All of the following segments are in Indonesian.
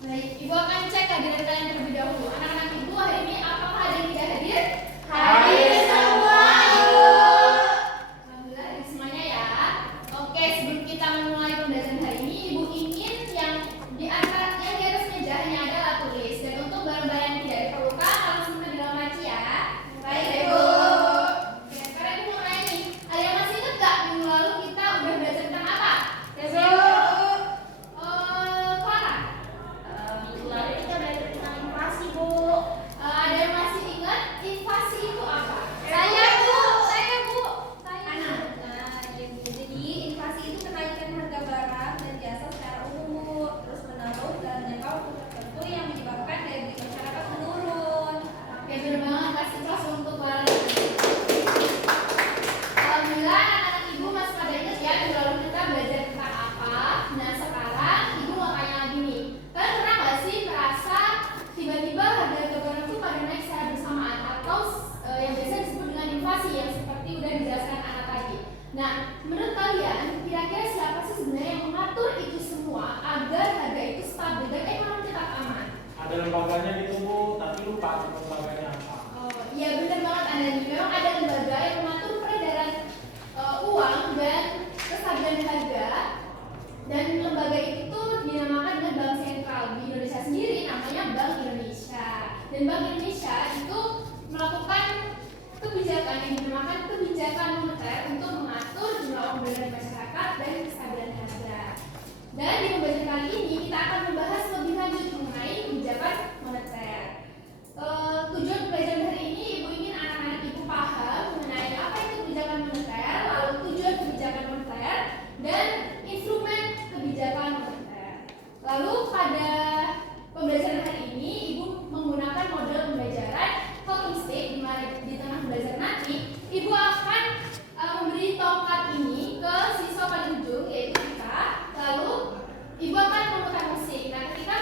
Baik, Ibu akan cek kehadiran kalian terlebih dahulu. Anak-anak Ibu hari ini apakah ada yang tidak hadir? Hadir semua, Ibu. Alhamdulillah hadir semuanya ya. Oke, sebelum kita memulai pembelajaran hari ini, Ibu ingin yang di atas meja hanya adalah tulis. Dan untuk barang-barang yang tidak diperlukan langsung ke dalam laci ya. Baik, Ibu. Oke, sekarang Ibu mau nanya nih, ada yang masih ingat gak minggu lalu kita udah belajar tentang apa? Clara? Minggu lalu kita belajar tentang inflasi, Bu. Ada yang masih ingat inflasi itu apa? Saya, Bu. Ana. Ya, Bu. Jadi inflasi itu kenaikan harga barang dan jasa secara umum, Bu. Terus menaruh dalam jangka waktu tertentu yang menyebabkan daya beli masyarakat menurun. Oke, bener banget, kasih kelas untuk Clara. Alhamdulillah anak-anak Ibu masih pada ingat ya minggu lalu kita belajar tentang apa. Nah sekarang Ibu mau tanya lagi nih, kalian pernah nggak sih merasa tiba-tiba harga barang itu pada naik secara bersamaan atau yang biasa disebut dengan inflasi yang seperti udah dijelaskan anak tadi. Nah menurut kalian kira-kira siapa sih sebenarnya yang mengatur itu semua agar harga itu stabil dan ekonomi tetap aman? Ada lembaganya gitu Bu, tapi lupa lembaganya apa. Oh iya benar banget Anda nih, memang ada lembaga yang mengatur peredaran uang dan kestabilan harga, dan lembaga itu dinamakan dengan Bank Sentral. Di Indonesia sendiri namanya Bank Indonesia, dan Bank Indonesia itu melakukan kebijakan yang dinamakan kebijakan moneter untuk mengatur jumlah uang beredar di masyarakat dan kestabilan harga. Dan di pembelajaran kali ini kita akan membahas lebih lanjut mengenai kebijakan moneter. Tujuan pembelajaran hari ini Ibu ingin anak-anak Ibu paham mengenai apa itu kebijakan moneter, lalu tujuan kebijakan moneter, dan instrumen kebijakan moneter. Lalu pada pembelajaran hari ini Ibu menggunakan model pembelajaran talking stick, di mana di tengah pembelajaran nanti Ibu akan memberi tongkat ini ke siswa paling ujung yaitu kita, lalu Ibu akan memutar musik. Nah ketika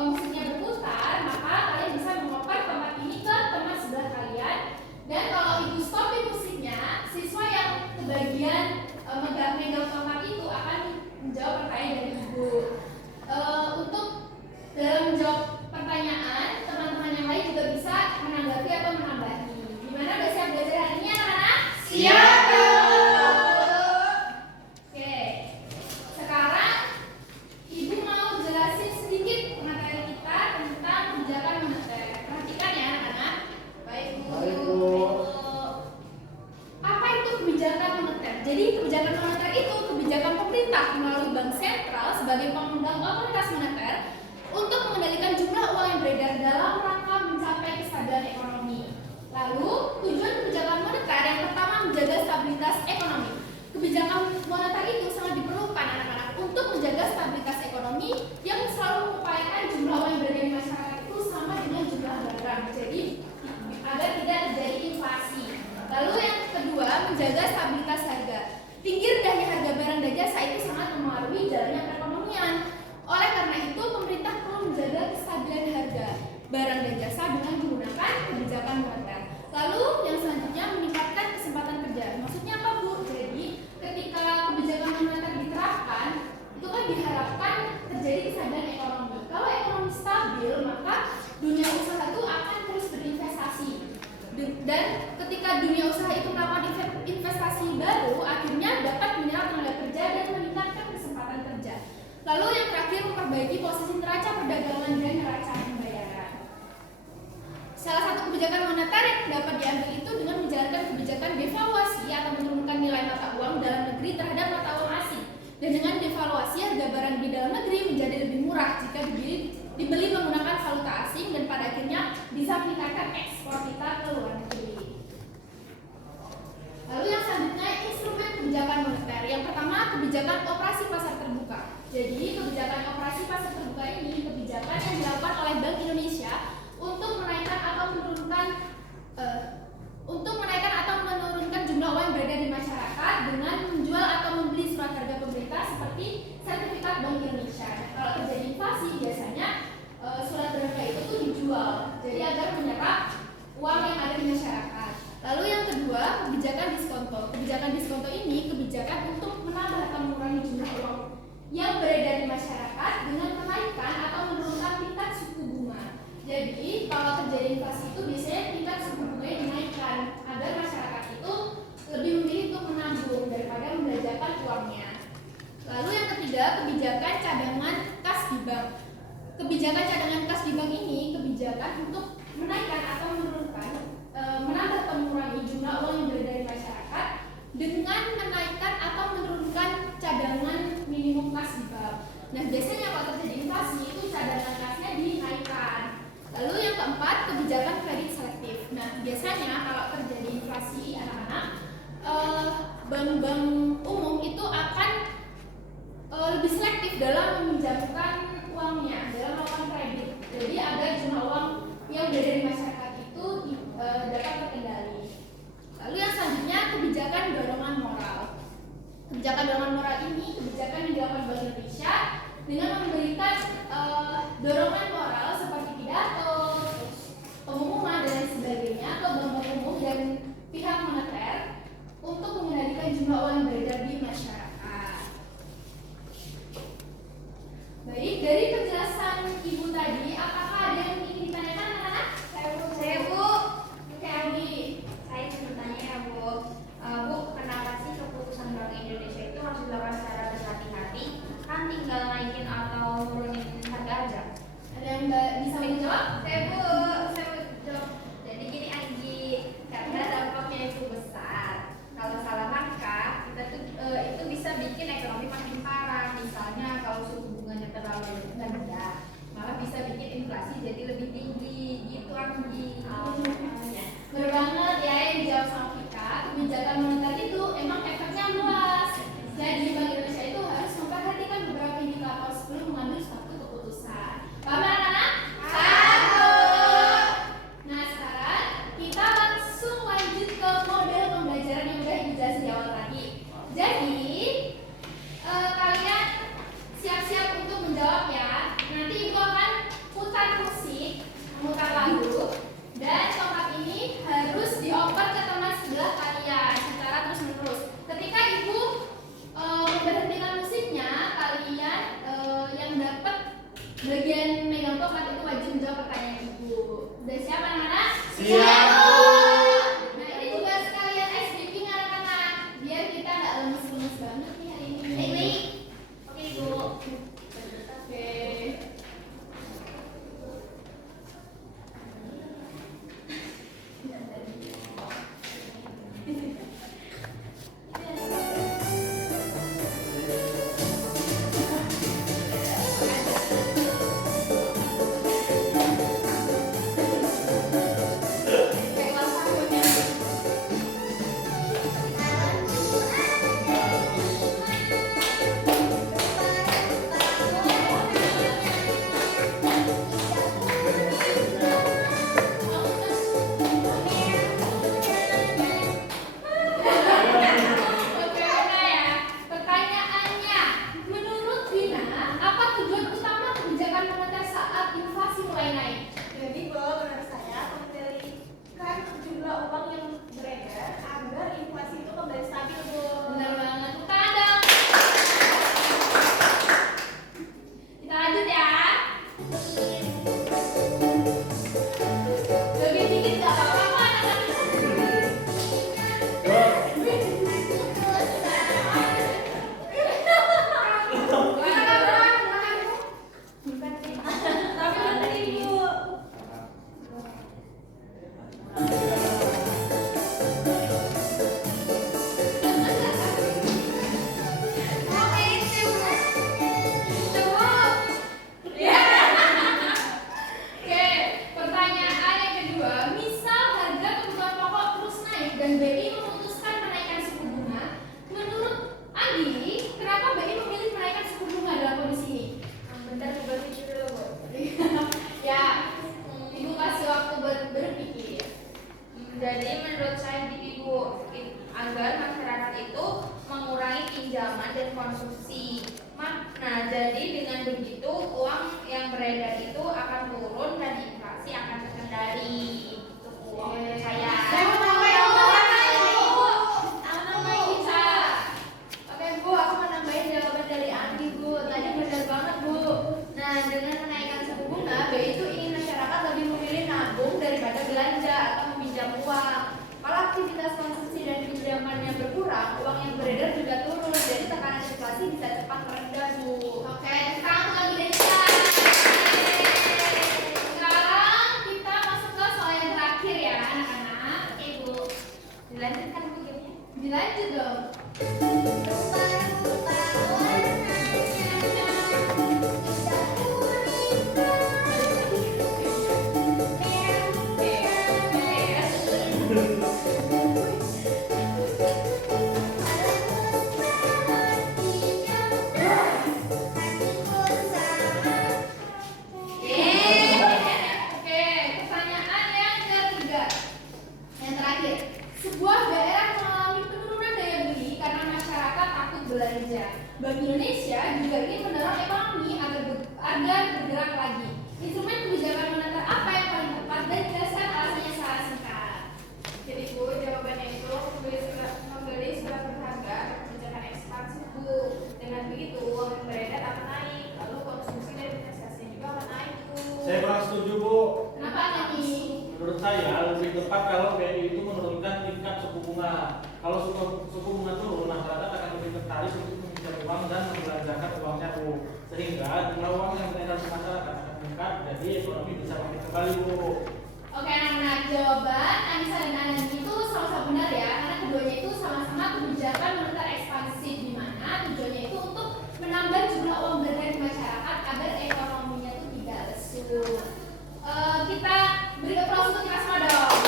musiknya berputar, maka kalian bisa mengoper tongkat ini ke teman sebelah kalian. Dan kalau Ibu stopin musiknya, siswa yang kebagian megang tongkat itu akan menjawab pertanyaan dari Ibu. Untuk dalam menjawab pertanyaan, teman-teman yang lain juga bisa menanggapi atau menambahi. Gimana udah siap belajar hari ini anak-anak? Siap, Bu. Oke, sekarang Ibu mau jelasin sedikit materi kita tentang kebijakan moneter. Perhatikan ya anak-anak. Baik Bu. Baik, Bu. Apa itu kebijakan moneter? Jadi kebijakan moneter itu kebijakan pemerintah melalui bank sentral sebagai pemegang otoritas moneter untuk mengendalikan jumlah uang yang beredar dalam rangka mencapai kestabilan ekonomi. Lalu tujuan kebijakan moneter yang pertama menjaga stabilitas ekonomi. Kebijakan moneter itu sangat diperlukan anak-anak untuk menjaga stabilitas ekonomi yang selalu mengupayakan jumlah uang yang beredar di masyarakat itu sama dengan jumlah barang. Jadi agar tidak terjadi inflasi. Lalu yang kedua menjaga stabilitas harga. Tinggi rendahnya harga barang dan jasa itu sangat mempengaruhi jalannya perekonomian. Oleh karena itu pemerintah perlu menjaga kestabilan harga barang dan jasa dengan menggunakan kebijakan moneter. Lalu yang selanjutnya meningkatkan kesempatan kerja. Maksudnya apa Bu? Jadi ketika kebijakan moneter diterapkan, itu kan diharapkan terjadi kestabilan ekonomi. Kalau ekonomi stabil, maka dunia usaha itu akan terus berinvestasi. Dan ketika dunia usaha itu melakukan investasi baru, akhirnya dapat menyerap tenaga kerja dan meningkatkan kesempatan kerja. Lalu yang terakhir memperbaiki posisi neraca perdagangan dan neraca pembayaran. Salah satu kebijakan moneter yang dapat diambil itu dengan menjalankan kebijakan devaluasi atau menurunkan nilai mata uang dalam negeri terhadap mata uang asing. Dan dengan devaluasi harga barang di dalam negeri menjadi lebih murah jika dibeli menggunakan valuta asing dan pada akhirnya bisa meningkatkan ekspor kita ke luar negeri. Lalu yang selanjutnya instrumen kebijakan moneter. Yang pertama kebijakan operasi pasar terbuka. Jadi kebijakan operasi pasar terbuka ini kebijakan yang dilakukan oleh Bank Indonesia untuk menaikkan atau menurunkan inflasi itu biasanya tingkat suku bunganya dinaikkan agar masyarakat itu lebih memilih untuk menabung daripada membelanjakan uangnya. Lalu yang ketiga, kebijakan cadangan kas di bank. Kebijakan cadangan kas di bank ini kebijakan untuk menaikkan atau menurunkan, menambah atau mengurangi jumlah uang yang beredar di masyarakat dengan menaikkan atau menurunkan cadangan minimum kas di bank. Nah, biasanya kalau terjadi inflasi itu cadangan kasnya dinaikkan. Lalu yang keempat, kebijakan kredit selektif. Nah, biasanya kalau terjadi inflasi anak-anak, bank-bank umum itu akan lebih selektif dalam meminjamkan uangnya, dalam melakukan kredit. Jadi agar jumlah uang yang beredar di masyarakat itu dapat terkendali. Lalu yang selanjutnya, kebijakan dorongan moral. Kebijakan dorongan moral ini kebijakan yang dilakukan Bank Indonesia dengan memberikan dorongan moral seperti pidato, pengumuman dan sebagainya ke bank-bank umum dan pihak moneter untuk mengendalikan jumlah uang yang beredar di masyarakat. Baik, dari penjelasan Ibu tadi, apakah ada yang ingin ditanyakan anak-anak? Saya Bu. Oke, Adi. Saya ingin bertanya ya Bu. Bu, kenapa sih keputusan Bank Indonesia itu harus dilakukan secara berhati-hati? Kan tinggal naikin atau nurunin harga aja. Ada yang bisa menjawab? Saya Bu, saya mau jawab. Jadi gini Anji, karena dampaknya itu besar. Kalau salah langkah, kita tuh itu bisa bikin ekonomi makin parah. Misalnya kalau suku bunganya terlalu rendah, malah bisa bikin inflasi jadi lebih tinggi. Gitu Anji. Benar banget ya yang dijawab sama kita. Kebijakan moneter itu emang efeknya luas. Jadi Bank Indonesia itu harus memperhatikan beberapa indikator sebelum mengambil suatu keputusan. Paham anak-anak? Paham. Nah, sekarang kita langsung lanjut ke model pembelajaran yang udah dijelasin di awal tadi. Jadi kalian siap-siap untuk menjawab ya. Nanti Ibu akan putar musik, memutar lagu, dan tongkat ini harus dioper ke teman sebelah kalian secara terus-menerus. Ketika Ibu memberhentikan musiknya, kalian yang dapat bagian megang tongkat itu wajib menjawab pertanyaan Ibu. Udah siap anak-anak? Siap. Nah, ini juga sekalian ice breaking anak-anak, biar kita nggak lemes-lemes banget nih hari ini. Baik. Oke Bu. Oke. Saya kurang setuju Bu. Kenapa nih? Menurut saya lebih tepat kalau BI itu menurunkan tingkat suku bunga. Kalau suku bunga turun, masyarakat akan lebih tertarik untuk meminjam uang dan membelanjakan uangnya Bu. Sehingga jumlah uang yang beredar di masyarakat akan meningkat, jadi ekonomi bisa bangkit kembali Bu. Oke, anak-anak, jawaban Anissa dan Anandi itu sama-sama benar ya, karena keduanya itu sama-sama kebijakan moneter ekspansif, di mana tujuannya itu untuk menambah jumlah uang beredar di masyarakat agar ekonominya itu tidak lesu. Kita beri aplaus untuk kita semua dong.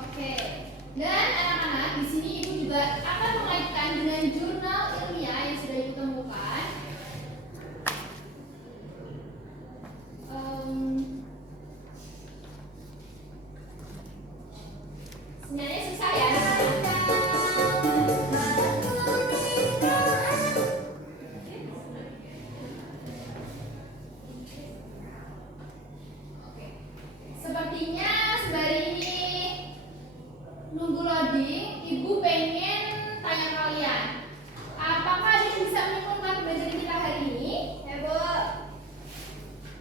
Oke, dan anak-anak di sini ibu juga akan mengaitkan dengan jurnal ilmiah yang sudah ibu temukan. Sebenarnya susah ya. Oke. Sepertinya sembari ini nunggu loading, ibu pengen tanya kalian, apakah ada yang bisa menyimpulkan pembelajaran kita hari ini? Ya Bu.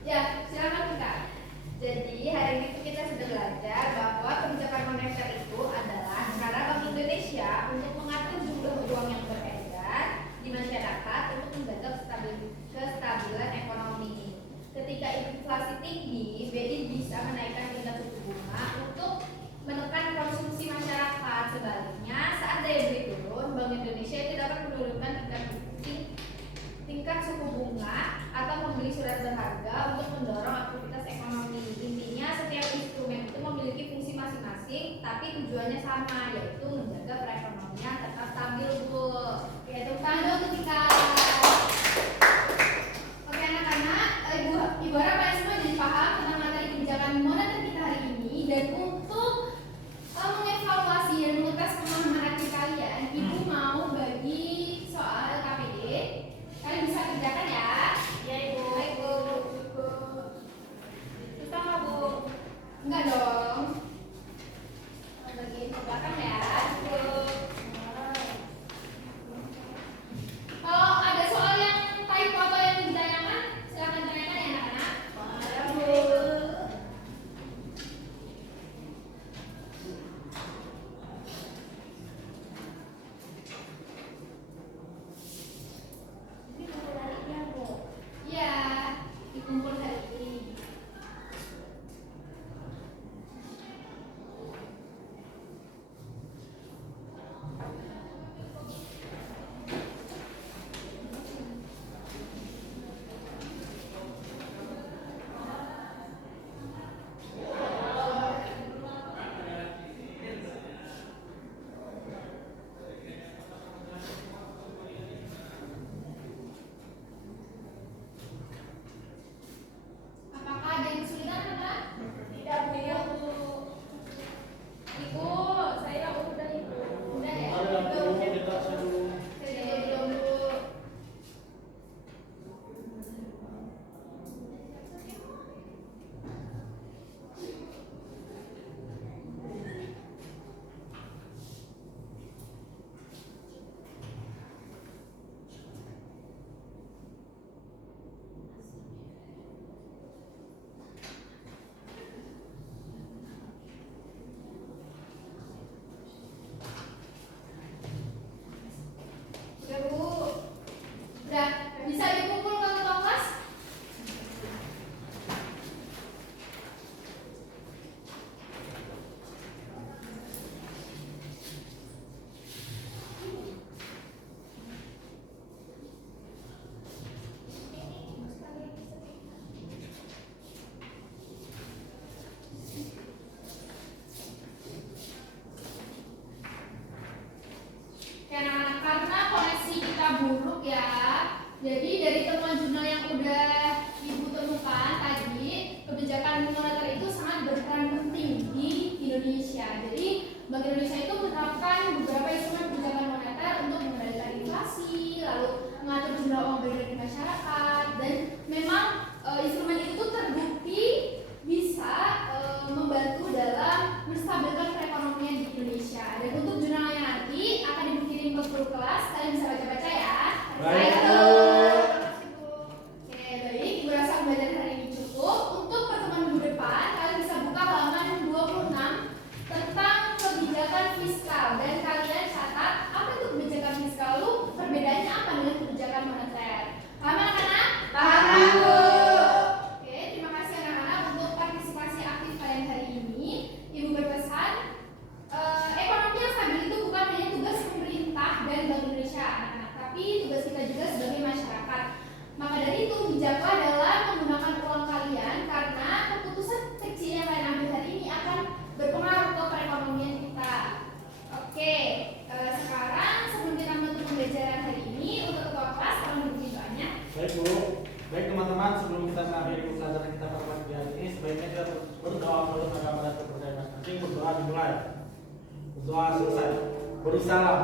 Ya, silakan Kak. Jadi hari ini tuh kita sudah belajar bahwa kebijakan moneter itu adalah cara Bank Indonesia untuk mengatur jumlah uang yang beredar di masyarakat untuk menjaga kestabilan ekonomi. Ketika inflasi tinggi, BI bisa menaikkan tingkat suku bunga untuk menekan konsumsi masyarakat. Sebaliknya, saat daya beli turun, Bank Indonesia itu dapat menurunkan tingkat suku bunga atau membeli surat berharga untuk mendorong aktivitas ekonomi. Intinya setiap instrumen itu memiliki fungsi masing-masing, tapi tujuannya sama, yaitu menjaga perekonomian tetap stabil Bu. Yaitu tanda untuk kita. Oke anak-anak, ibu harap kalian semua jadi paham tentang materi kebijakan moneter kita hari ini, dan untuk mengevaluasi dan mengetes pemahaman hati kalian, ibu mau bagi soal LKPD. Kalian bisa kerjakan ya. Ya Ibu. Baik Bu. Susah nggak Bu? Enggak dong. Bagiin ke belakang ya. Kalau ada soal yang typo atau yang ditanyakan, silakan tanyakan ya anak-anak. Ya Bu. Ini buku tariknya Bu. Iya, dikumpul hari ini. Apakah ada yang kesulitan teman? Tidak Bu. Ya Bu. Ibu, saya udah Ibu. Udah ya? Ada yang perlu kita saya dulu. Saya belum Bu. Ya Bu. Udah bisa dikumpul ke ketua kelas? Karena koneksi kita buruk ya, jadi dari temuan jurnal yang udah ibu temukan tadi, kebijakan moneter itu sangat berperan penting di Indonesia. Jadi Bank Indonesia itu menerapkan beberapa instrumen kebijakan moneter untuk mengendalikan inflasi, lalu mengatur jumlah uang beredar di masyarakat, dan memang instrumen itu terbukti bisa membantu dalam menstabilkan perekonomian di Indonesia. Dan untuk jurnalnya nanti akan dikirim ke guru kelas, kalian bisa baca-baca ya. Baik. bijaklah dalam menggunakan uang kalian karena keputusan kecil yang kalian ambil hari ini akan berpengaruh ke perekonomian kita. Oke, sekarang sebelum kita menutup pembelajaran hari ini, untuk ketua kelas tolong berbunyi doanya. Baik Bu, baik teman-teman, sebelum kita mengakhiri pelajaran kita pada pagi hari ini, sebaiknya kita berdoa menurut agama dan kepercayaan masing-masing. Berdoa dimulai. Berdoa selesai. Beri salam.